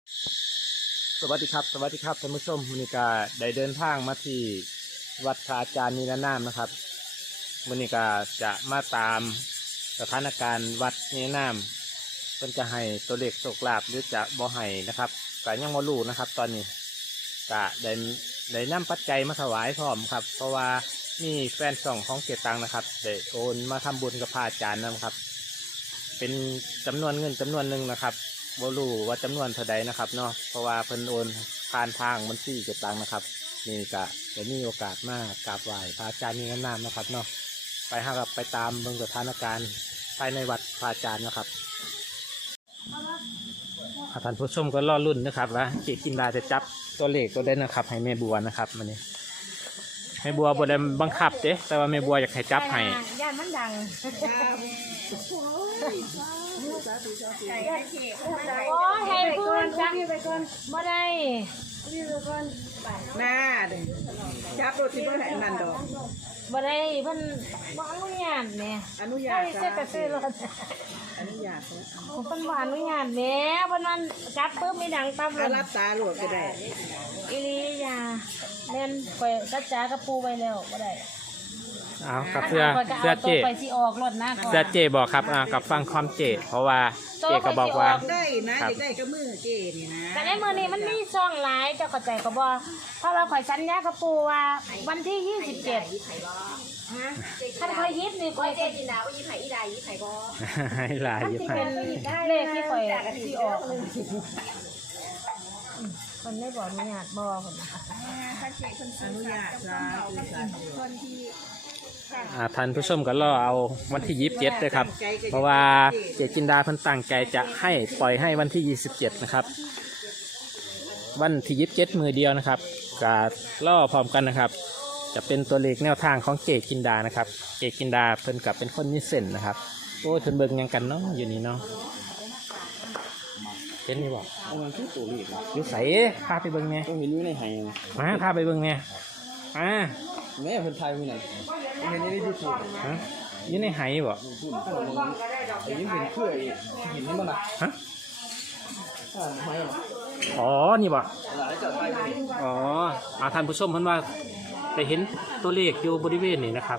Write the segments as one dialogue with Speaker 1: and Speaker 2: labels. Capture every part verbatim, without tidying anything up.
Speaker 1: สวัสดีครับสวัสดีครับท่านผู้ชมวันนี้ก็ได้เดินทางมาที่วัดพระอาจารย์นิรนามนะครับวันนี้ก็จะมาตามสถานการณ์วัดนิรนามเพิ่นจะให้ตัวเลขโชคลาภหรือจะบ่ให้นะครับก็ยังบ่รู้นะครับ ตอนนี้ก็ได้ได้นำปัจจัยมาถวายพร้อมครับเพราะว่ามีแฟนช่องของเกตังนะครับได้โอนมาทำบุญกับพระอาจารย์นะครับเป็นจำนวนเงินจำนวนหนึ่งนะครับบ่รู้ว่าจำนวนเท่าใดนะครับเนาะเพราะว่าเพิ่นโอนผ่านทางบัญชีเก็บตังค์นะครับนี่ก็ได้มีโอกาสมากราบไหว้พระอาจารย์มีน้ำนะครับเนาะไปหากับไปตามเบิ่งสถานการณ์ภายในวัดพระอาจารย์นะครับท่านผู้ชมก็รอรุ่นนะครับว่าเจกินดาจะจับตัวเลขตัวได้นะครับให้แม่บัวนะครับมันนี้แม่บัวบ่ได้บังคับเด้แต่ว่าแม่บัวอยากให้จับให้
Speaker 2: ย่านมันดังโอ้ยให้พูดจังบ่ได้
Speaker 3: มาเด้จับรถที่บ่ให้นั่นดอก
Speaker 2: บ่ได้เพิ่นบ่อนุญาตแหม่
Speaker 3: อนุญาต
Speaker 2: ใช่แต่ซื้อรถ
Speaker 3: อนุญาตเ
Speaker 2: พิ่นบ่อนุญาตแหม่เพิ่นมันจับปึ๊บมีดังปั๊บเลย
Speaker 3: รับตาโหลดก็ได้
Speaker 2: อีหลียาแม่นข่อยกัจจากระปูไว้แล้วบ่ได้
Speaker 1: เอากับเสื้อเสื้อเจ
Speaker 2: ไปสิออกรถนะ
Speaker 1: เสื้อเจบอกครับอ่ากับฟังความเจเพราะว่าเจก็บอกว่า
Speaker 3: ได้นะได้ก็มือเจนี่นะ
Speaker 2: แต่ในมือนี้มันมีช่องหลายเจ้าเข้าใจก็บ่เพราะว่าข่อยสัญญากระปูว่าวันที่ยี่สิบเจ็ดฮะท่านข่อยฮิตนี่ข่อยเจจินดาว่ายี่ไผอีใดยี่ไผบ่
Speaker 1: ให้หลายอยู่ครับ
Speaker 2: เลขที่ข่อยสิออกคนได้บอกอนุญาตบ่คน
Speaker 3: อนุญาตจ้าคนที่
Speaker 1: ท่านผู้ชมก็รอเอาวันที่ยี่สิบเจ็ดเลยครับเพราะว่าเจจินดาเพิ่นตั้งใจจะให้ปล่อยให้วันที่ยี่สิบเจ็ดนะครับวันที่ยี่สิบเจ็ดมือเดียวนะครับก็รอพร้อมกันนะครับจะเป็นตัวเลขแนวทางของเจจินดานะครับเจจินดาเพิ่นกับเป็นคนมีเส้นนะครับโอ้เพิ่นเบิ่งยังกันเนาะอยู่นี่เนาะเห็นนี่บอก
Speaker 4: เอาเงินที่ตัวเลข
Speaker 1: อยู่ใส่พาไปเบิ่งไง
Speaker 4: ต้องเห็นอยู่ในไห้
Speaker 1: มาพาไปเบิ่งไงอ่า
Speaker 4: แม่เพิ่นไทยมีไหนเห็นในยูทูบ
Speaker 1: ฮะอยู่ในไห้บ่
Speaker 4: พูดตั้งแต่ไอ้ยิ่งเป็นเพื่อเห็นนี่มันนะ
Speaker 1: ฮะ
Speaker 4: อ่าไห้
Speaker 1: อ๋อนี่บ่อ๋ออาท่านผู้ชมเพิ่นว่าได้เห็นตัวเลขอยู่บริเวณนี้นะครับ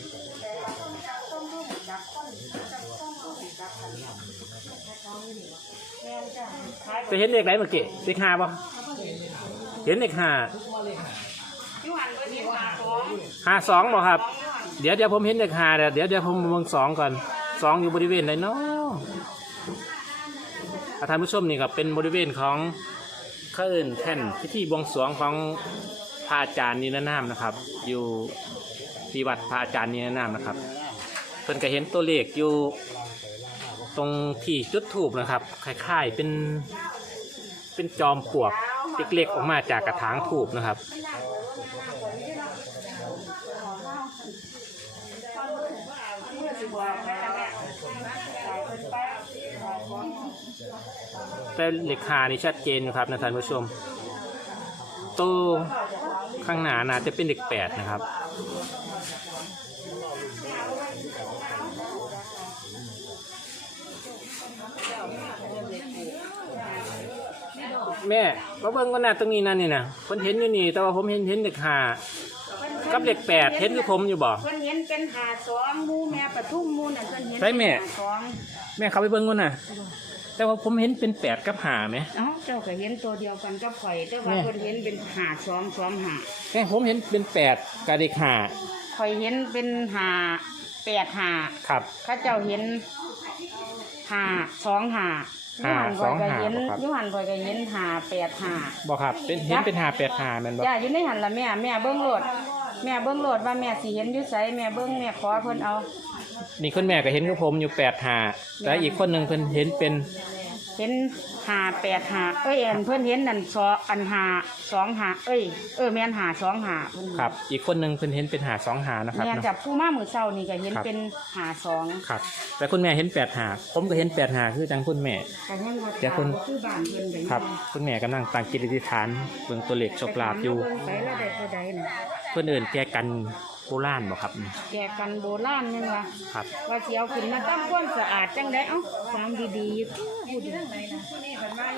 Speaker 1: จะเห็นเลขไหนเมื่อกี้เลขห้าป่ะเห็นเลขห้าห้าสองบ่ครับเดี๋ยวเดี๋ยวผมเห็นเลขห้าเดี๋ยวเดี๋ยวเดี๋ยวผมมองสองก่อนสองอยู่บริเวณไหนเนาะท่านผู้ชมนี่ครับเป็นบริเวณของเคลื่อนแท่นพิธีบวงสรวงของพระอาจารย์นิรนามนะครับอยู่ที่วัดพระอาจารย์นิรนามนะครับเพิ่นก็เห็นตัวเลขอยู่ตรงที่จุดธูปนะครับคล้ายๆเป็นเป็นจอมปลวกเล็กๆออกมาจากกระถางธูปนะครับแต่เลขห้านี่ชัดเจนนะครับนะท่านผู้ชมตัวข้างหน้าน่าจะเป็นเลขแปดนะครับแม่ก็เบิ่งก็น่าตรงนี้นั่นนี่นะผมเห็นอยู่นี่แต่ว่าผมเห็นเห็นเลขห้ากับเลขแปดเห็นคือผมอยู่บ่
Speaker 2: เพิ่นเห็นเป็นหาสองมูแม่ปทุมมูน่ะเพิ่นเห็น
Speaker 1: ใช่แม่แม่เขาไปเบิ่งก่อนน่ะแต่ว่าผมเห็นเป็นแปดกับห้าไหม
Speaker 2: เอ้าเจ้าก็เห็นตัวเดียวกันกับข่อยแต่ว่าเพิ่นเห็นเป็นหาสองสองห้า
Speaker 1: แม่ผมเห็นเป็นแปดกับเลขห้า
Speaker 2: ข่อยเห็นเป็นหาแปดห้า
Speaker 1: ครับ
Speaker 2: ข้าเจ้าเห็นหาสองห้า
Speaker 1: ห้าสองห้า
Speaker 2: ยุหันข่อยก็เห็นหาแปดห้า
Speaker 1: บ่ครับเป็นเห็นเป็นห้าแปดห้าแม่นบ่
Speaker 2: ย่าอยู่ในหันละแม่แม่เบิ่งโลดแม่เบิ่งโลดว่าแม่สิเห็นอยู่ไสแม่เบิ่งแม่ขอเพิ่นเอา
Speaker 1: นี่คุณแม่ก็เห็นกับผมอยู่แปดห้าแต่อีกคนหนึ่งเพิ่นเห็นเป็น
Speaker 2: เห็นหาแปดห้าเอ้ยอันเพิ่นเห็นนั่นสออันหาสองห้าเอ้ยเออแม่นหาสองห้าเพิ่น
Speaker 1: ครับอีกคนหนึ่งเพิ่นเห็นเป็นหาสองห้านะครับ
Speaker 2: แม่จับผู้มามื้อเช้านี่ก็เห็นเป็นหาสอง
Speaker 1: ครับแต่คุณแม่เห็นแปดห้าผมก็เห็นแปดห้าคือจังคุณแม่แต่คุณครับคุณแม่กำลังตั้งจิตอธิษฐานเบิ่งตัวเลขโชคลาภอยู่เพิ่นเอิ้นแก้กัน โบราณบ่ครับ
Speaker 2: แก่กันโบราณนั่นวะ
Speaker 1: ครับ
Speaker 2: ว่าสิเอาขึ้นมาตั้งความสะอาดจังได้เอ้าฟังดีๆพูดดี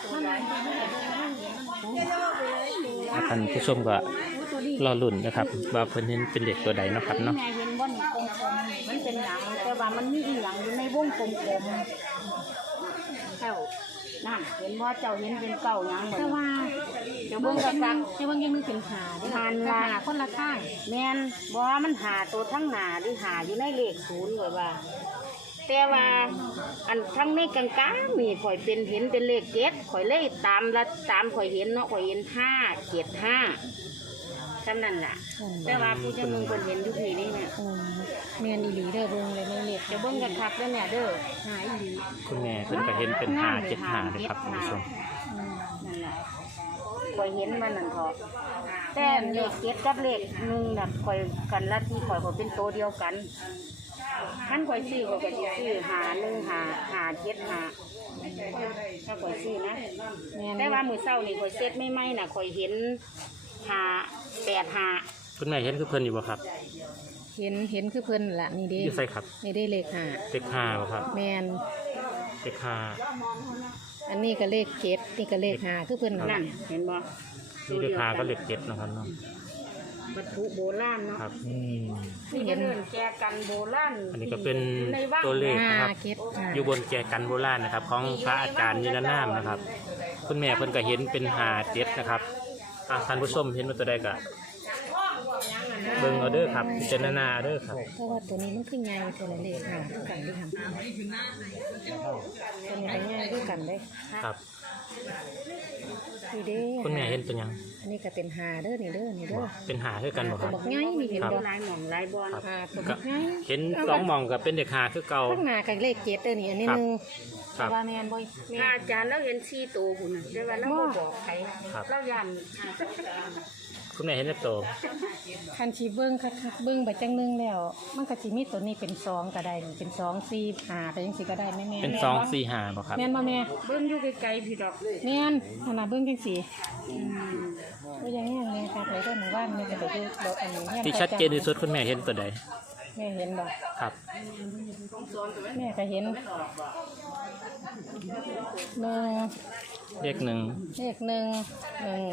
Speaker 1: ท่านผู้ชมก็รอลุ่นนะครับว่าเพิ่นเห็นเป็นเด็กตัวใดเนาะครับเนาะ
Speaker 2: แม่เห็นบ่นี่กลมๆมันเป็นหยังแต่ว่ามันมีอีหยังอยู่ในวงกลมๆเจ้านั่นเห็นว่าเจ้าเห็นเป็นเก่าหยังแต่ว่าเจ้าเบิ่งกับกักแต่ว่ายังนึกถึงหาหานละคนละข้างแม่นบ่ว่ามันหาตัวทั้งหน้าหรือหาอยู่ในเลขศูนย์เลยว่าแต่ว่าอันทั้งในกลางๆนี่ข่อยเป็นเห็นเป็นเลขเจ็ดข่อยเลยตามละตามข่อยเห็นเนาะข่อยเห็นห้าเจ็ดห้าจำนั่นล่ะแต่ว่าผู้จังมึงคนเห็นอยู่ที่นี่เนี่ย
Speaker 3: เมียนอีหลีเด้อเบิ่งเลยไม่เล็ก
Speaker 2: จะเบิ่งกันคักแล้วเนี่ยเด้อ
Speaker 3: หาอีหลี
Speaker 1: คุณแม่เพิ่นก็เห็นเป็นห้าเจ็ดห้าเลยครับท่านผู้ชม
Speaker 2: นั่นแหละข่อยเห็นมันนั่นเถอะแต่เลขเจ็ดกับเลขหนึ่งน่ะข่อยกันละที่ข่อยข่อยเป็นโตวเดียวกันขั้นข่อยซื้อข่อยก็สิซื้อหาหนึ่งหาหาเจ็ดหาถ้าข่อยซื้อนะแต่ว่ามื้อเช้านี่ข่อยเซ็ตไม่ไหมน่ะข่อยเห็นหาแปดหา
Speaker 1: คุณแม่เห็นคือเพิ่นอยู่บ่ครับ
Speaker 3: เห็นเห็นคือเพิ่นล่ะนี่เด้
Speaker 1: อยู่ไสครับ
Speaker 3: นี่ได้เลขหา
Speaker 1: เด็กห้าบ่ครับ
Speaker 3: แมน
Speaker 1: เด็กห้า
Speaker 3: อันนี้ก็เลขเจ็ดนี่ก็เลขหาคือเพิ่น
Speaker 2: นั่
Speaker 3: นั่
Speaker 2: น
Speaker 3: น
Speaker 2: เห็นบ่
Speaker 1: นี่เด็กห้าก็เด็กเจ็ดเนาะครับเนาะ
Speaker 2: วัตถุโบราณเนาะ
Speaker 1: ครับอืม
Speaker 2: นี่ก็เดินแจกันโบราณ
Speaker 1: อันนี้ก็เป็น
Speaker 2: ในวัง
Speaker 1: ตัวเลข
Speaker 3: ห้า
Speaker 1: นะครับ
Speaker 3: เจ็ดห้า
Speaker 1: อยู่บนแจกันโบราณนะครับ ของพระอาจารย์นิรนามนะครับ คุณแม่เพิ่นก็เห็นเป็นหาเจ็ดนะครับอ่ะท่านผู้ชมเห็นว่าตัวใดก็เบิ่งเอาเด้อครับพิจารณาเอาเด้อครับ
Speaker 3: เพราะว่าตัวนี้มันคือไงตัวละเลขหาคือกันที่ทำตัวนี้ก็ง่ายด้วยกันได้
Speaker 1: ครับ
Speaker 3: นี่เด้
Speaker 1: คุณแม่เห็นเป็นหยัง
Speaker 3: อันนี้ก็เป็นหาเด้อนี่เด้อนี่เด้อ
Speaker 1: เป็นหาคือกันบ่ค
Speaker 3: ตัว
Speaker 1: รับ
Speaker 3: บอกง่ายนี่เห็นบ่
Speaker 2: ลายหม่องลายบอล
Speaker 3: หาตัว
Speaker 1: ก็
Speaker 3: บอกง่าย
Speaker 1: เห็นสองหมองกับเป็นเด็กหาคือเก่า
Speaker 3: ข้างหน้ากับเลขเจ็ดเด้อนี่อันนี้หนึ่ง
Speaker 1: ครับ
Speaker 3: ว่าแมนบ่อย
Speaker 2: พระอาจารย์แล้วเห็นชีโตหุ่นน่ะแต่ว่าเราบ่บอกใคร
Speaker 1: ครับ
Speaker 2: เรายัน
Speaker 1: คุณแม่เห็นเป็นตัว
Speaker 3: คันชีเบิ้งคักๆเบิ้งไปจังหนึงแล้ว มันก็สิมีตัวนี้เป็นสองก็ได้นี่เป็นสองสี่หาไปจังซี่ก็ได้แม่แม่
Speaker 1: เป็นสองสี่หาบ่ครับ
Speaker 3: แม่นบ่แม่
Speaker 2: เบิ่งอยู่ไกลๆพี่ดอก
Speaker 3: แม่นขนาดเบิ้งจังซี่ก็ยังแง่เลยครับเลยก็หมู่บ้านนี่ก็ไปดูดอกอันนี้แง่
Speaker 1: ที่ชัดเจนที่สุดคุณแม่เห็นตัวใด
Speaker 3: แม่เห็นบ่
Speaker 1: ครับ
Speaker 3: แม่ก็เห็นหนึ่ง
Speaker 1: เลขหนึ่ง
Speaker 3: เลขหนึ่งหนึ่ง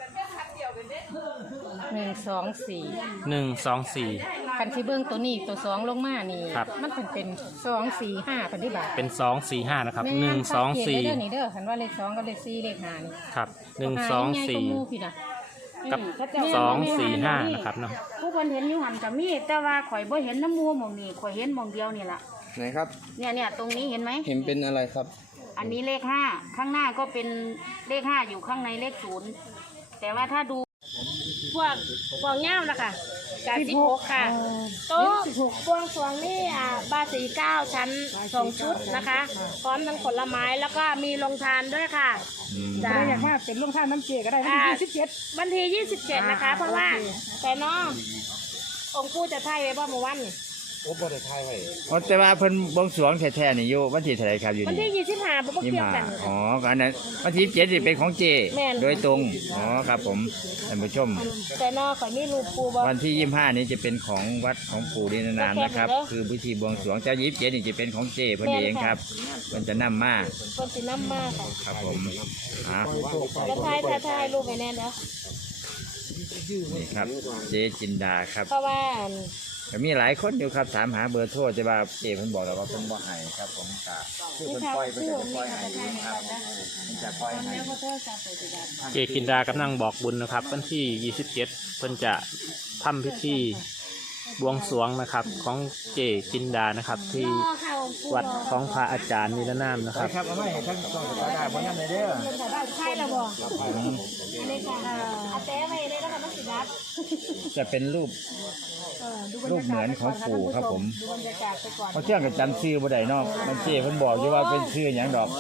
Speaker 3: หนึ่งสองสี่
Speaker 1: หนึ่งสองสี่
Speaker 3: คันที่เบิ้งตัวนี้ตัวสองลงมานี่
Speaker 1: ครับ
Speaker 3: มันเป็นเป็นสองสี่ห้าปฏิบัติ
Speaker 1: เป็นสองสี่ห้านะครับ
Speaker 3: แม่
Speaker 1: หนึ่งสอง
Speaker 3: เขียน
Speaker 1: สี่
Speaker 3: ไว้เด้อนี่เด้อคันว่าเลขสองกับเลขสี่เลขห้านี่
Speaker 1: ครับหนึ่งสองสี่
Speaker 3: หาใหญ่กว่าหมู่พี่น่ะ
Speaker 1: กับ
Speaker 2: อืมเขาเจ้า
Speaker 1: สองสี่ห้านะครับเนาะ
Speaker 2: ผู้คนเห็นอยู่หันก็มีแต่ว่าข่อยบ่เห็นน้ำมูหม่องนี้ข่อยเห็นหม่องเดียวนี่ล่ะ
Speaker 4: ไหนครับ
Speaker 2: เนี่ยเนี่ยตรงนี้เห็นไหม
Speaker 4: เห็นเป็นอะไรครับ
Speaker 2: อันนี้เลขห้าข้างหน้าก็เป็นเลขห้าอยู่ข้างในเลขศูนย์แต่ว่าถ้าดูพวกพวกเง่านะคะกาสิบหกค่ะโต๊ะพวงสวงนี่อ่าบาสีเก้าชั้นสองชุดนะคะ พร้อมทั้งผลไม้แล้วก็มีลงทานด้วยค่ะจ้า
Speaker 3: อยากมาเป็นลงท่านน้ำเจก็ได้
Speaker 2: อ่าวันที่ยี่สิบเจ็ดนะคะ เพราะว่าแต่น้ององค์ปู่จะไทยไว้บ่เมื่อวันนี่
Speaker 4: โอ้บ่ได้ทายไว้
Speaker 5: อ๋อแต่ว่าเพิ่นบวงสรวงแท้ๆนี่อยู่วันที่เท่าไหร่ครับอยู่
Speaker 2: วันที่
Speaker 5: นี่
Speaker 2: ยี่สิบห้าบ่บ่
Speaker 5: ยี่
Speaker 2: เกี่ยว
Speaker 5: มา
Speaker 2: กัน
Speaker 5: อ๋อก็อันนั้นวันที่เจ็ดนี่เป็นของเจ
Speaker 2: แม่น
Speaker 5: โดยตรงอ๋อครับผมท่านผู้ชม
Speaker 2: แต่น้องข่อยมีรูปปู่บ่
Speaker 5: วันที่ยี่ห้านี้จะเป็นของวัดของปู่ดินนามนะครับ
Speaker 2: โอเค
Speaker 5: คือพิธีบวงสรวงเจ้ายี่สิบเจ็ดนี่จะเป็นของเจเพิ่นเองครับเพิ่นจะนำมา
Speaker 2: เพิ่นสินำมาค่ะ
Speaker 5: ครับผมอ่า
Speaker 2: แล้วทายทายทายรูปไปแน่เด้อ
Speaker 5: นี่ครับเจจินดาครับ
Speaker 2: เพราะว่าอัน
Speaker 5: ก็มีหลายคนอยู่ครับถามหาเบอร์โทรแต่ว่าเจเพิ่นบอกแล้วว่าเพิ่นบ่ให้ครับผมก็คือเพิ่นปล่อยเพิ่นจะปล่อยให้เองครับเพิ่นจะปล่อยให้
Speaker 1: เจกินดากำลังบอกบุญนะครับวันที่ยี่สิบเจ็ดเพิ่นจะทำพิธีบวงสรวงนะครับ ของเจกินดานะครับ ที่วัดของพระอาจารย์นิรนามนะครับ
Speaker 4: ครับเอาไว้ให้ท่านต้องสบายได้บ่นำได้เด้อ
Speaker 2: ใช่แล้วบ่เลยค่ะอาเต้ไปเลยแล้วค่ะมันสิรับ
Speaker 5: จะเป็นรูปรูปเหมือนของปู่ครับผม
Speaker 2: ดูบรรยากาศไปก่อน
Speaker 5: เพราะเชื่อกับจำชื่อบ่ได้เนอกมันเจ้เพิ่นบอกอยู่ว่าเป็นชื่อหยังดอก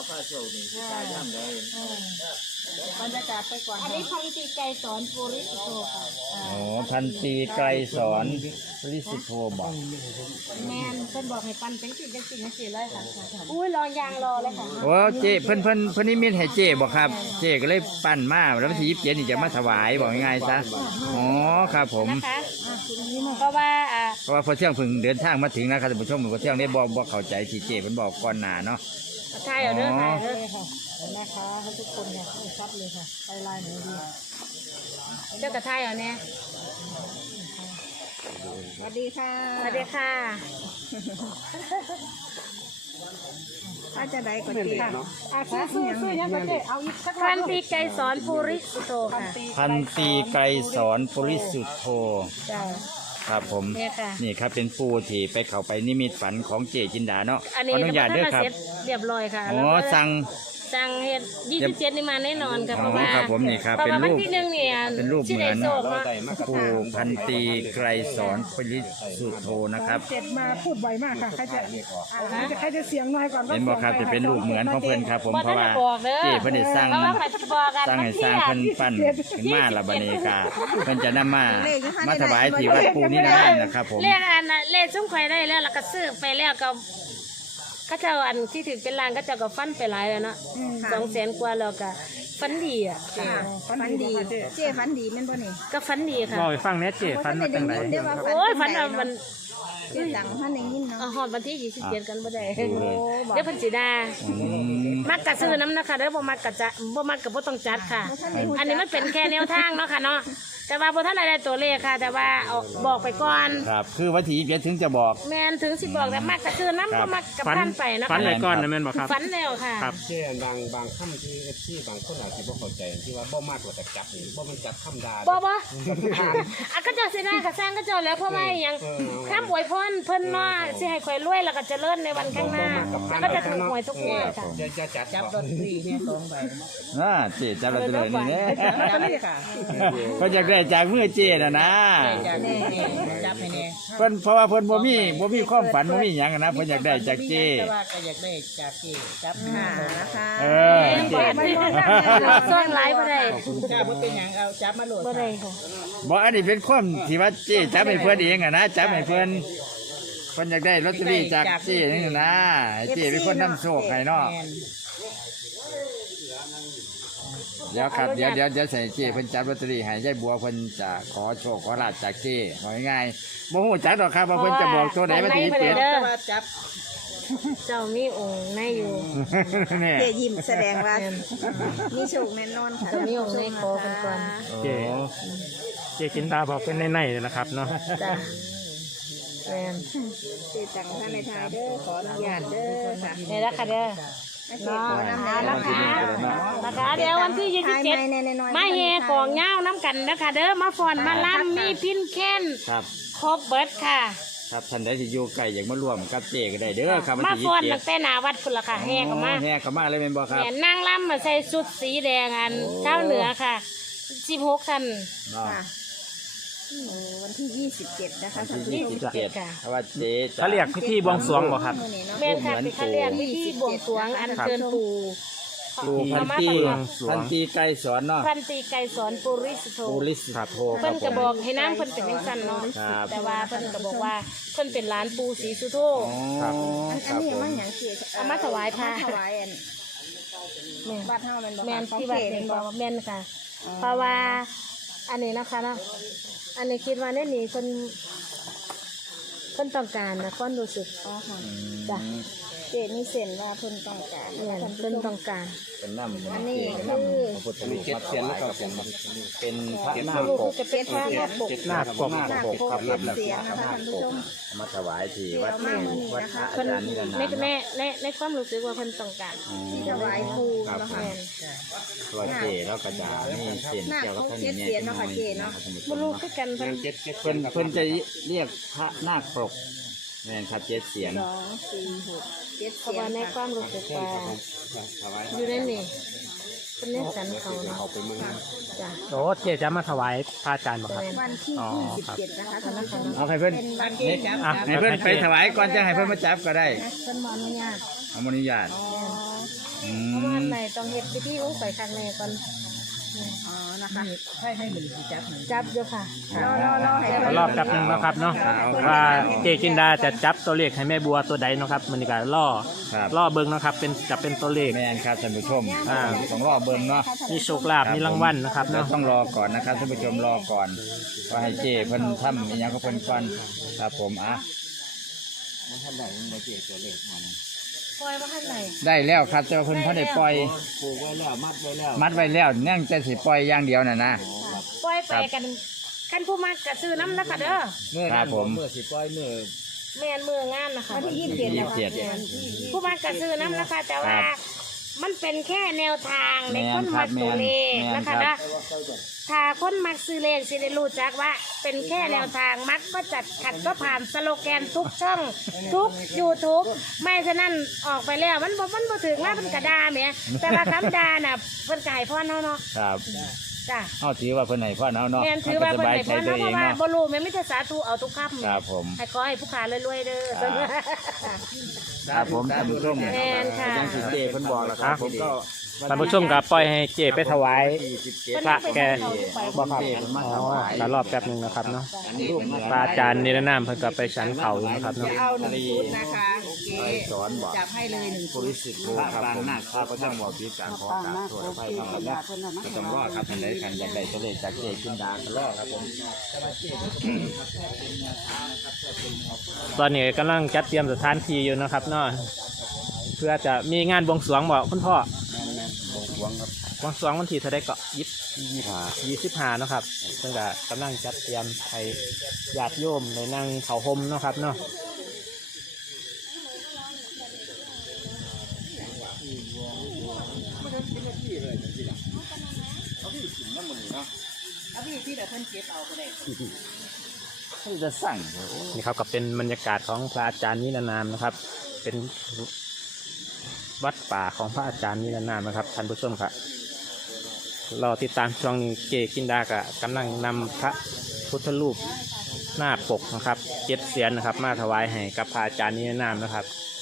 Speaker 2: บรรยากาศไปก่อนอันนี้พังตีไก่สอนปุริโตค่ะ
Speaker 5: อ๋อพันตรีไกรสอนริสิโทบอก
Speaker 2: แมนเพิ่นบอกให้ปั้นจังสิจังสิจังสิเลยค่ะอุ้ยรอยางรอเลยค่ะ
Speaker 5: โอ้เจ้เพิ่นเพิ่นเพิ่นนิมิตให้เจ้บอกครับ เจ้ก็เลยปั้นมาแล้ววันที่ยี่สิบเจ็ดนี่จะมาถวายบอกง่ายๆซะอ๋อครับผม
Speaker 2: นะคะเพราะว่าอ่า
Speaker 5: เพราะว่าพอเที่ยงเพิ่งเดินทางมาถึงนะครับท่านผู้ชมพอเที่ยงได้บอกบอกเข้าใจที่เจ้เพิ่นบอกก่อนหน้าเนาะ
Speaker 2: ถ่ายเอาเด้อถ่ายเด้อ
Speaker 3: เลยค่ะแม่ค้าให้ทุกคนเนี่ยชัดเลยค่ะไปลายไหนดี
Speaker 2: เจ้าก็ถ่ายเอาแน่
Speaker 3: สวัสดีค่ะ
Speaker 2: สวัสดีค่ะ
Speaker 3: ป้าจะได้ก่อนดีค่ะอ่ะซื้อซื้อซื้อยังก็เจ๊เอาอีกสัก
Speaker 2: พันตีไกรสอนภูริสุโธค่ะ
Speaker 5: พันตรีไกรสอนปริสุทธโธ
Speaker 2: จ้า
Speaker 5: ครับผม
Speaker 2: เนี่ยค่ะ
Speaker 5: นี่ครับเป็นปูที่ไปเข้าไปนิมิตฝันของเจจินดาเนาะ
Speaker 2: อันนี้
Speaker 5: ขออนุญาต
Speaker 2: ก็
Speaker 5: เด้อ
Speaker 2: ท่าน
Speaker 5: ครับ
Speaker 2: เสร็จเรียบร้อยค่ะ
Speaker 5: อ๋อ
Speaker 2: แล้วก็
Speaker 5: สั่ง
Speaker 2: สั่งเฮ็ดยี่สิบเจ็ดนี่มาแน่นอนค่ะ
Speaker 5: อ๋อ
Speaker 2: เพราะว่า
Speaker 5: ครับผมนี่ครับ
Speaker 2: เพราะว่า
Speaker 5: เป็นรู
Speaker 2: วัน
Speaker 5: ป
Speaker 2: ที่หนึ่งเนี่ย
Speaker 5: เป็นรูป
Speaker 2: ชื่อ
Speaker 5: เหมื
Speaker 2: ได
Speaker 5: อน
Speaker 2: โซกเนาะ
Speaker 5: ปูพันตรีไกรสอนปริสุทธโธนะครับ
Speaker 3: เจ็ดมาพูดไวมากค่ะใครจะอ่าใครจะเสียงน้อยก่อน
Speaker 5: เห็นบอกครับจะเป็นรูปเหมือนของเพิ่นครับผม
Speaker 2: บ่
Speaker 5: เพ
Speaker 2: ท่า
Speaker 5: ราะ
Speaker 2: น
Speaker 5: ว่า
Speaker 2: ได้บอกเด้อ
Speaker 5: เจเพิ่นได้สร้าง
Speaker 2: เพราะว่าใครจะบอกกัน
Speaker 5: สร้างให้สร้างเพิ่นปั้นขึ้นมาละบัดนี้ก็เพิ่นจะนำมามาถวายที่วัดปูนี่นะนะครับผม
Speaker 2: เลขอันน่ะเลขซุ้มข่อยได้แล้วแล้วก็ซื้อไปแล้วก็ก็เจ้าอันที่ถือเป็นล้านก็เจ้าก็ฟันไปหลายแล้วเนาะสองแสนกว่าแล้วก็ฟันดีอ่ะ
Speaker 3: ฟันดีเจ๊ฟันดีแม่นบ่นี่
Speaker 2: ก็ฟันดีค่ะ
Speaker 1: รอไปฟังแหน่เจ๊ฟันมาจังไหน
Speaker 2: โอ้ยฟันเอามัน
Speaker 3: คือดังพันอย่างนี้เนาะ
Speaker 2: เอาหอดวันที่ยี่สิบเจ็ดกันบ่ได้
Speaker 5: ดูเลย
Speaker 2: เดี๋ยวเพันสีดา
Speaker 5: อืม
Speaker 2: มักกะซื้อน้ำนะคะเด้อบ่มักกะจะบ่มักกะบ่ต้องจัดค่ะ อันนี้มันเป็นแค่แนวทางเนาะค่ะเนาะแต่ว่าบ่ทันได้ตัวเลขค่ะ แต่ว่าเอาบอกไปก่อน
Speaker 5: ครับคือวันที่ยี่สิบเจ็ดถึงจะบอก
Speaker 2: แม่นถึงสิบอกแต่มักกะซื้อน้ำบ่มักกะ
Speaker 1: ฟัน
Speaker 2: พันไปเนาะ
Speaker 1: ฟัน
Speaker 2: ค่ะ
Speaker 1: ไว้ก่อนนะแม่นบอกครับ
Speaker 2: ฝันแล้วค่ะ
Speaker 1: ครับ
Speaker 4: เช่นบางบางคำที่ที่บางคนอาจจะบ่เข้าใจที่ว่าบ่มากกว่าแต่จับนี่บ่มันจับคำดา
Speaker 2: บ่บ่อ่ะก็เจ้าสิได้ก็สร้างก็เจ้าแล้วเพราะว่าอหยังคำอวยพรเพิ่นเนาะสิให้ข่อยรวยแล้วก็เจริญในวันข้างหน้าก็จะถูกหวยทุกงวดค่ะ
Speaker 4: จะจะจัดจับ
Speaker 5: น่าเจจับเราเลยนี่เนี่ย
Speaker 3: ก็นี่ค่ะ
Speaker 5: ก็อยากได้จากมือเจน่ะนะ
Speaker 3: จับให้แน่
Speaker 5: เพิ่นเพราะว่าเพิ่นบ่มีบ่มีความฝันบ่มีหยังนะเพิ่นอยากได้จากเจ
Speaker 3: แต่ว่าก็อยากได้จากเจ๊จับหานะคะ
Speaker 5: เออเจ
Speaker 2: ซ่อนหลายบ่ได้
Speaker 3: จ้าบ่เป็นหยังเอาจับมาโหลด
Speaker 2: บ่ได้ค่ะ
Speaker 5: บ่อันนี้เป็นความที่ว่าเจจับให้เพิ่นเองอ่ะนะจับให้เพิ่นเพิ่นอยากได้ลอตเตอรี่จากเจนี่นะเจเป็นคนนำโชคให้เนาะเดี๋ยวครับเดี๋ยวเดี๋ยวเดี๋ยวใส่เจเพิ่นจับลอตเตอรี่ให้ยายบัวเพิ่นจะขอโชคขอลาภจากเจว่าง่ายๆบ่ฮู้จักดอกครับว่าเพิ่นจะบอกตัวไหนวันที่ยี่สิบเจ็ด
Speaker 3: จับ
Speaker 2: เจ้ามีองค์ในอยู่
Speaker 5: นี่
Speaker 3: เจ๊ยิ้มแสดงว่ามีโชคแน่นอนค่ะ
Speaker 2: เจ้ามีองค์ในขอเพิ่นก่อน
Speaker 1: เจ๊เจ๊กินตาบอกเป็นในๆเลยนะครับเนาะ
Speaker 2: จ้ะแม่น
Speaker 3: เจ๊จังท่านในทายเด้อขออนุญาตเด้อค่ะ
Speaker 2: นี่ละค่ะเด้อ
Speaker 3: เนาะ
Speaker 2: อ่านะคะนะคะเดี๋ยววันที่ยี่สิบเจ็ดมาเฮกองเงาน้ำกันนะคะเด้อมาฟ้อนมาล่ำมีพินแค้น
Speaker 5: ครับ
Speaker 2: ครบเบิดค่ะ
Speaker 5: ครับท่านใดที่อยู่ไกลอยากมาร่วมกับเจก็ได้เด้อครับวัน
Speaker 2: มา
Speaker 5: ที่
Speaker 2: ฟ้อน
Speaker 5: ยี่สิบ
Speaker 2: ตั้งแต่หน้าวัดพุ่นละค่ะแห่ก็มา
Speaker 5: แห่ก็มาเลยเป็นบ่ครับ
Speaker 2: แม่นางล่ำมาใส่ชุดสีแดงอันเจ้าเหนือค่ะสิบหกท่าน
Speaker 5: เนาะ
Speaker 3: วันที่ยี่สิบเจ็ดนะคะ
Speaker 5: วันที่ยี่สิบเจ็ดเพราะว่าเจจะ
Speaker 1: เขาเรียกพิธีบวงสรวงบ่ครับ
Speaker 2: แม่นค่ะเป็นขั้นเรียกพิธีบวงสรวงอันเชิญปู่
Speaker 5: ปูพัน
Speaker 2: เอามา
Speaker 5: ตี
Speaker 2: ประกอบ
Speaker 5: พันตีไกรสอนเนาะ
Speaker 2: พันตีไก่สอนปุริสโธ
Speaker 5: ปูริสโทค
Speaker 2: เพิ่
Speaker 5: รับ
Speaker 2: น
Speaker 5: ผ
Speaker 2: ก็
Speaker 5: ม
Speaker 2: บอกให้น้ำเพิ่นเป็นจังซั่นเนาะ
Speaker 5: ครับ
Speaker 2: แต่ว่าเพิ่นก็บอกว่าเพิ่นเป็นหลานปู่ศรีสุโธ
Speaker 5: ครับ
Speaker 3: อัน
Speaker 5: ครับ
Speaker 3: นี้
Speaker 5: ผม
Speaker 3: มันอย่างเสีย
Speaker 2: เอามาถวายพระ
Speaker 3: ถวายอัน
Speaker 2: แม่น
Speaker 3: บ้านเฮามันบ่
Speaker 2: แม่น
Speaker 3: ของ
Speaker 2: ที่วัด
Speaker 3: เขต
Speaker 2: เป็น
Speaker 3: บ่
Speaker 2: บ่แม่นค่ะ เพราะว่าอันนี้นะคะเนาะอันนี้คิดว่าเนี่ยนี่เพิ่นเพิ่นต้องการนะความรู้สึก
Speaker 3: อ๋อค่ะ
Speaker 2: จ้ะ
Speaker 3: เจ๊มีเส้นว่าเพิ่นต้องการ
Speaker 2: แม่นเพิ่นต้องการ
Speaker 5: เป็นน้ำ
Speaker 3: อันนี้
Speaker 5: เป็น
Speaker 3: คื
Speaker 5: น้ำ
Speaker 3: อ
Speaker 5: พระพุทธรูปมาถวายครับผมเป็นพระนาค
Speaker 2: ลูก
Speaker 5: ปก
Speaker 2: จะเป็นพระนาคปก
Speaker 1: หน้าปก
Speaker 5: นาคปกครับ
Speaker 3: เจ็ด
Speaker 5: แล้ว
Speaker 3: เสียง
Speaker 5: ก็
Speaker 3: นะคะ
Speaker 5: นา
Speaker 3: ท่าน
Speaker 5: ค
Speaker 3: ผู้
Speaker 5: ป
Speaker 3: ช
Speaker 5: ก
Speaker 3: ม
Speaker 5: เอามาถวายที่วัด
Speaker 3: เดี๋ยวมามื้อนี้
Speaker 5: วัด
Speaker 3: นะคะ
Speaker 5: พระอา
Speaker 2: เพิ่น
Speaker 5: จารย์นิรนาม
Speaker 2: ในในในในความรู้สึกว่าเพิ่นต้องการ
Speaker 3: ที่ถวายครู
Speaker 5: ครับ
Speaker 3: เนาะ
Speaker 5: ผ
Speaker 3: ค่ะ
Speaker 5: มตัวเจแล้วก็จะมีเส้นเกี่ยวกับท่านเนี่ย
Speaker 3: เจ็ดเสียนเนาะค่ะเจเนาะ
Speaker 2: บ่รู้คือกันเพิ่น
Speaker 4: เจ็ดเจ็ด
Speaker 5: เพิ่นเพิ่นจะเรียกพระนาคปกนี่นครับเจ็ดเสียน
Speaker 3: สองสี่หกเจ็ด
Speaker 2: เพราะ
Speaker 3: เสีย
Speaker 2: ว่าง ในค
Speaker 3: ค่ะ
Speaker 2: วามรู้สึกว่า
Speaker 4: ถวาย
Speaker 2: อยู่ในนี่เป็นในสันเขาเนาะ
Speaker 4: เอาไปเมือง
Speaker 2: จ้ะ
Speaker 1: โอ้เจ๊จะมาถวายพระอาจารย์บ่ครับ
Speaker 3: วันที่
Speaker 1: อ๋อ
Speaker 3: ยี่สิบเจ็ดนะคะท่านผู้ชม
Speaker 5: เอาให้เพิ่น
Speaker 3: เป็นวัน
Speaker 5: ให้
Speaker 1: อ่ะ
Speaker 5: ให้เพิ่นไปถวายก่อนจะให้เพิ่นมาจับก็ได้
Speaker 2: เพิ่นมาอนุญาต
Speaker 5: เอาอนุญาต
Speaker 3: อ๋อ
Speaker 5: อื
Speaker 2: เพราะว่า
Speaker 5: ม
Speaker 2: ในต้องเฮ็ดพิธีอุ้งไปข้างในก่อน
Speaker 3: อ๋อนะคะ
Speaker 2: จับอยู่ค่ะ
Speaker 3: รอรอรอให้
Speaker 1: รอบกับหนึ่งเนาะครับเนาะว่าเจกินดาจะจับตัวเลขให้แม่บัวตัวใดเนาะครับมันนี่ก็ล่อ
Speaker 5: ครับ
Speaker 1: ล่อเบิ่งเนาะครับเป็นจะเป็นตัวเลข
Speaker 5: แม่นครับท่านผู้ชม
Speaker 1: อ่า
Speaker 5: ต้องรอเบิ่งเนาะ
Speaker 1: มีโชคลาภมีรางวัลนะครับ
Speaker 5: เรา
Speaker 1: เนาะ
Speaker 5: ต้องรอก่อนนะครับท่านผู้ชมรอก่อนว่าให้เจเพิ่นทำอีหยังก็เพิ่นก่อนครับผมอ่ะ
Speaker 4: มันท่านใดมันมาเกี่ยวตัวเลขมัน
Speaker 5: ค
Speaker 3: ปล่อยว่าให้ไหน
Speaker 5: ได้แล้วครับแต่ว่าเพิ่นเพิ่นได้ปล่อย
Speaker 4: ปลูกไว้แล้วมัดไว้แล้ว
Speaker 5: มัดไว้แล้วยังจะสิปล่อยอย่างเดียวน่ะนะ
Speaker 3: ปล่อยไปกันกันผู้มากกะซื้อน้ำนะคะเด้อ
Speaker 4: เมื่อ
Speaker 5: ครั
Speaker 4: นั้
Speaker 5: บ
Speaker 4: น
Speaker 5: ผม
Speaker 4: เมื่อสิปล่อยเมื่อ
Speaker 3: แม่นมืองานนะคะ
Speaker 2: วันที่ยี่สิบเจ็ด
Speaker 5: ยี่
Speaker 2: นะ
Speaker 5: สิบ
Speaker 2: คะ
Speaker 5: เจ็ด
Speaker 3: ผู้มากกะซื้อน้ำนะคะ แต่ว่า
Speaker 5: ครับ
Speaker 3: มันเป็นแค่แนวทางใน
Speaker 5: แม่น
Speaker 3: คน
Speaker 5: ครั
Speaker 3: มั
Speaker 5: บ
Speaker 3: กตัวเลข
Speaker 5: แม่น
Speaker 3: นะคะ
Speaker 5: แม่นครั
Speaker 3: นะ
Speaker 5: บ
Speaker 3: ถ้าคนมักซื้อเลขสิได้รู้จักว่า เป็นแค่แนวทางมักก็จัดขัดก็ผ่านสโลแกนทุกช่อง ทุกยูทูบไม่ฉะนั้นออกไปแล้วมันบ่มันบ่ถึงว่ามันกระดาแหมแต่ว่าคำดาน่ะเพิ่นก็ให้พ่อเนาะเนาะ
Speaker 5: ครับ
Speaker 3: จ้ะ
Speaker 5: เฮาถือว่าเพิ่นให้พ่อเนาะเนาะ
Speaker 3: แม่นถือว่า
Speaker 5: ส
Speaker 3: เพิ่น
Speaker 5: บาย
Speaker 3: ให้
Speaker 5: ใจ
Speaker 3: พ่อ
Speaker 5: ตัว
Speaker 3: เนาะ
Speaker 5: เอ
Speaker 3: เพราะ
Speaker 5: ง
Speaker 3: ว่า
Speaker 5: เนาะ
Speaker 3: บ่รู้แม่มิตรสาธุเอาทุกคำ
Speaker 5: ครับผม
Speaker 3: ให้ขอให้ผู้ขารวยๆเด้อ
Speaker 5: ครับผมท่านผู้ชม
Speaker 3: แม่นค่ะ
Speaker 5: ยังสิเจเพิ่นบอกแล้วครับผมก็
Speaker 1: ท่านผู้ชมก็ปล่อยให้เจไปถวายพระแกบ่ครับ
Speaker 5: เจเพิ่นมา
Speaker 1: อ๋
Speaker 5: ถ
Speaker 1: อ
Speaker 5: วาย
Speaker 1: แล้วรอบแป๊บหนึงนะครับเนาะ
Speaker 5: อันนี้รูป
Speaker 1: พระอาจารย์นิรนามเพิ่นก็ไปฉันเขาอยู่นะครับเนาะ
Speaker 2: เอาหนึ่งชุดนะคะโอเค
Speaker 5: สอนบอก
Speaker 2: จับให้เลยหนึ่ง
Speaker 5: ผู้
Speaker 2: ชุด
Speaker 5: ริสิทธิ์ครับผมข้าพเจ้าบอกพิการขอกราบตัวไทยครับผมก็ต้องรอครับท่านใดท่านอยากได้ตัวเลขจากเจกินดาก็รอครับผม
Speaker 1: ตอนนี้กำลังจัดเตรียมสถานที่อยู่นะครับเนาะเพื่อจะมีงานบวงสรวงบอกคุณพ่อ
Speaker 5: หวังครับ
Speaker 1: บวงสรวงวันที่เท่าไดก็ยิบ
Speaker 5: ยี่ห้า
Speaker 1: ยี่สิบห้าเนาะครับเพิ่นก็กำลังจัดเตรียมให้ญาติโยมในนั่งเขาห่มเนาะครับเนาะ
Speaker 2: เอาพี่ที่เดี๋ยวเพิ่นเก็บเอาก็ได้
Speaker 5: เขาจะสั่ง
Speaker 1: นี่ครับก็เป็นบรรยากาศของพระอาจารย์นิรนามนะครับ เป็นวัดป่าของพระอาจารย์นิรนามนะครับท่านผู้ชมครับรอติดตามช่วงนี้เจกินดากะกำลังนำพระพุทธรูปหน้าปกนะครับเจ็ดเสียนนะครับ มาถวายให้กับพระอาจารย์นิรนามนะครับ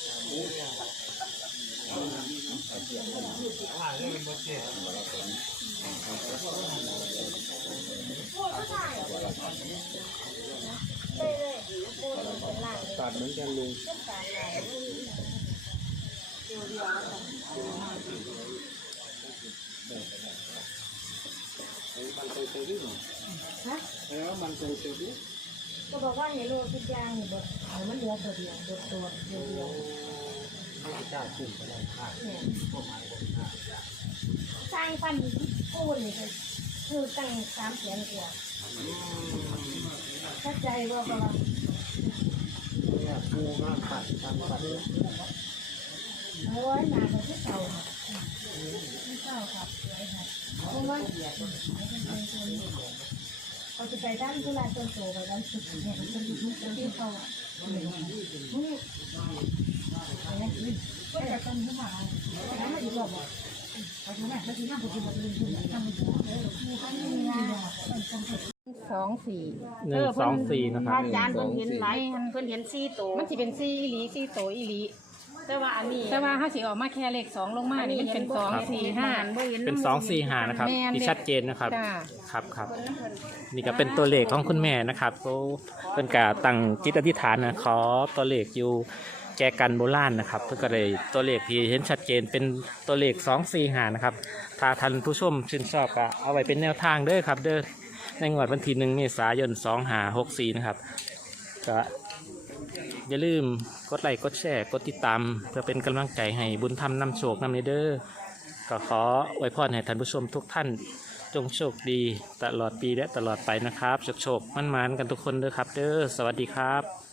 Speaker 4: ตัดเหมือนกันลุง
Speaker 3: ก็บอกว่าให้โลทุกอย่างนี่บ่ให้มันเหลือตัวเดียวตัวตัวเดียวเดียวสร้างฟันปูนนี่คือคือตั้งสามแสนกว่าเข้าใจว่าประมาณโอ้ยหนาเป็นที่เก่าค่ะที่เก่าครับเพราะว่าเขาจะไปด้านที่ลานต้นโตไปด้านสุดเนี่ยมันจะมีที่เขาอ่ะนี่อะไรนี่ก็จะต้นที่มาแล้วมันอีกรอบอ่ะเอาดูนะแล้วทีนั้นผมจะบอกเลยคุณทำมันเออคือเขาไม่มีงานสองสี่
Speaker 1: หนึ่งสองสี่นะค
Speaker 2: พ
Speaker 1: รั
Speaker 2: ระ
Speaker 1: บ
Speaker 2: อาจารย์เพิ่นเห็นหลายเพิ่นเห็นสี่ตัว
Speaker 3: มันจะเป็นสี่อีหลีสี่โตอีหลี
Speaker 2: แต่ว่าอันนี้
Speaker 3: แต่ว่าเขาสิออกมาแค่เลขสองลงมานี่มันเป็นสองสี่ห้า
Speaker 1: เป็นสองสี่หานะครับ
Speaker 3: แม่น
Speaker 1: ที่ชัดเจนนะครับ
Speaker 3: จ้า
Speaker 1: ครับครับนี่ก็เป็นตัวเลขของคุณแม่นะครับเขาเป็นการตั้งจิตอธิษฐานนะขอตัวเลขอยู่แจกันโบราณนะครับ เพื่อก็เลยตัวเลขที่เห็นชัดเจนเป็นตัวเลขสองสี่หานะครับ ถ้าท่านผู้ชมชื่นชอบก็เอาไว้เป็นแนวทางเด้อครับ เด้อในงวดวันที่หนึ่งเมษายนสองหาหกสี่นะครับก็อย่าลืมกดไลค์กดแชร์กดติดตามเพื่อเป็นกำลังใจให้บุญธรรมนำโชคนำในเด้อก็ขออวยพรให้ท่านผู้ชมทุกท่านจงโชคดีตลอดปีและตลอดไปนะครับโชคโชคมั่นๆกันทุกคนเด้อครับ เด้อสวัสดีครับ